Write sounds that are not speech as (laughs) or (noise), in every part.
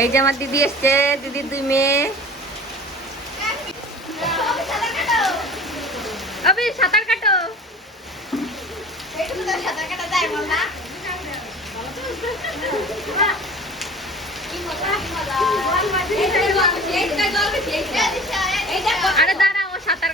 এই যে আমার দিদি এসছে দিদির দুই মেয়ে। সাঁতার কাটো। আরে দাঁড়া।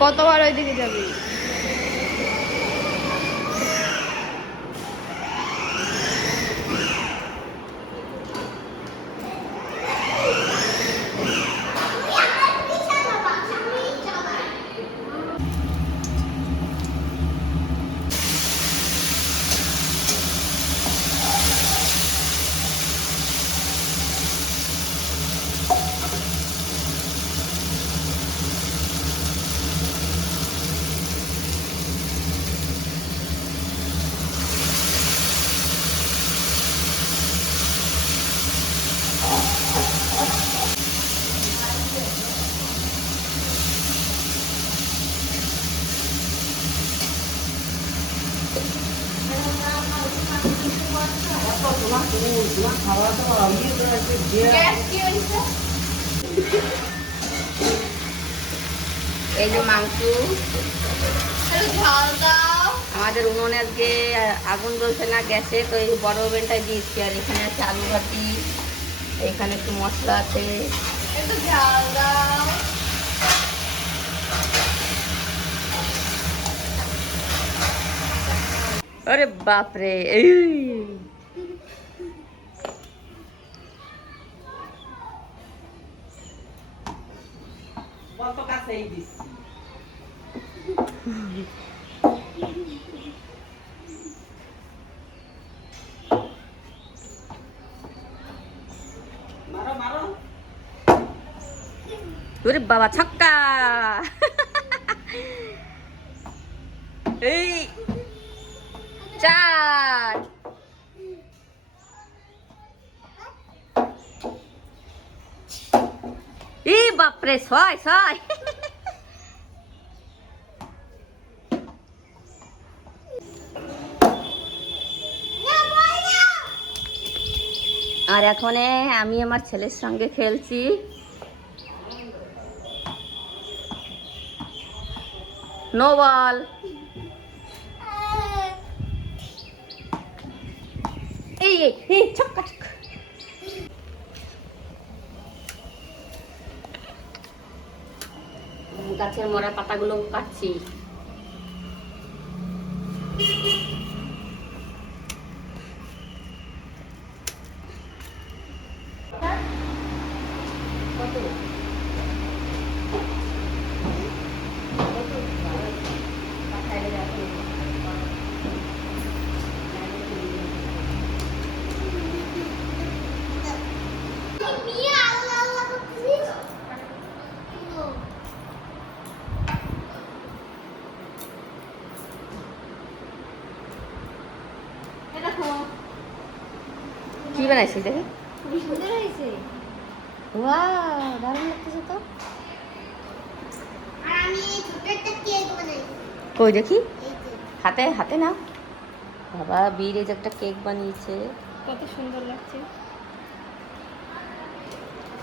কতবার ওই দিকে যাবি? এই যে মাংস। আমাদের উনুনে আজকে আগুন জ্বলছে না, গ্যাসে, তো এই বড় ওভেনটাই দিয়েছি, আর এখানে আছে আলু ভাতি এখানে একটু মশলা আছে। আরে বাপরে, এই! ওরে বাবা ছক্কা এই চার ই বাপরে ছয় ছয় আর এখন আমি আমার ছেলের সঙ্গে খেলছি। No ball. এই, ছক্কা ছক্কা। গাছের মরা পাতাগুলো কাটছি। কি বানাইছিস দেখে? কই দেখি? হাতে হাতে না বাবা বীর এই একটা কেক বানিয়েছে। কত সুন্দর লাগছে।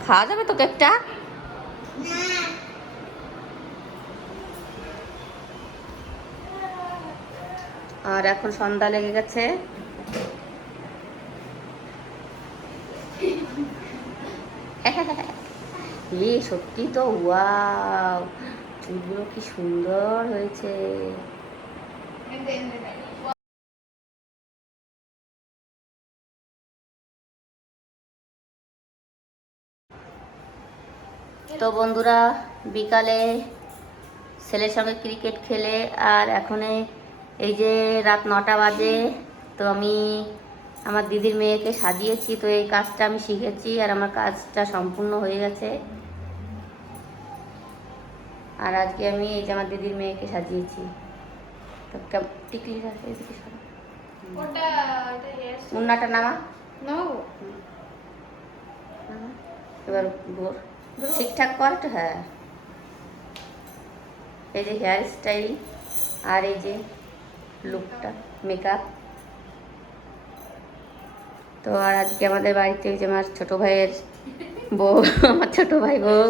খাওয়া যাবে তো কেকটা আর এখন সন্ধ্যা লেগে গেছে। এ সত্যি তো ওয়াও, চুলগুলো কি সুন্দর হয়েছে। তো বন্ধুরা, বিকালে ছেলের সঙ্গে ক্রিকেট খেলে, আর এখন এই যে রাত নটা বাজে, তো আমি আমার দিদির মেয়েকে সাজিয়েছি তো এই কাজটা আমি শিখেছি আর আমার কাজটা সম্পূর্ণ হয়ে গেছে। আর আজকে আমি এই যে আমার দিদির মেয়েকে সাজিয়েছি। তো টিকলি আছে এদিকে মুন্নাটা নামা। এবার গোর। ঠিকঠাক কর তো হ্যাঁ। এই যে হেয়ার স্টাইল আর এই যে লুকটা মেকআপ তো আর আজকে আমাদের বাড়িতে ওই যে আমার ছোটো ভাইয়ের বউ, (laughs) আমার ছোটো ভাই বউ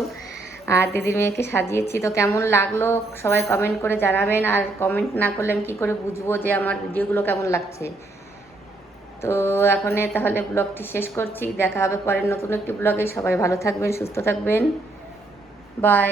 আর দিদির মেয়েকে সাজিয়েছি। তো কেমন লাগল সবাই কমেন্ট করে জানাবেন। আর কমেন্ট না করলে আমি কী করে বুঝব যে আমার ভিডিওগুলো কেমন লাগছে? তো এখন তাহলে ব্লগটি শেষ করছি। দেখা হবে পরের নতুন একটি ব্লগে। সবাই ভালো থাকবেন, সুস্থ থাকবেন। বাই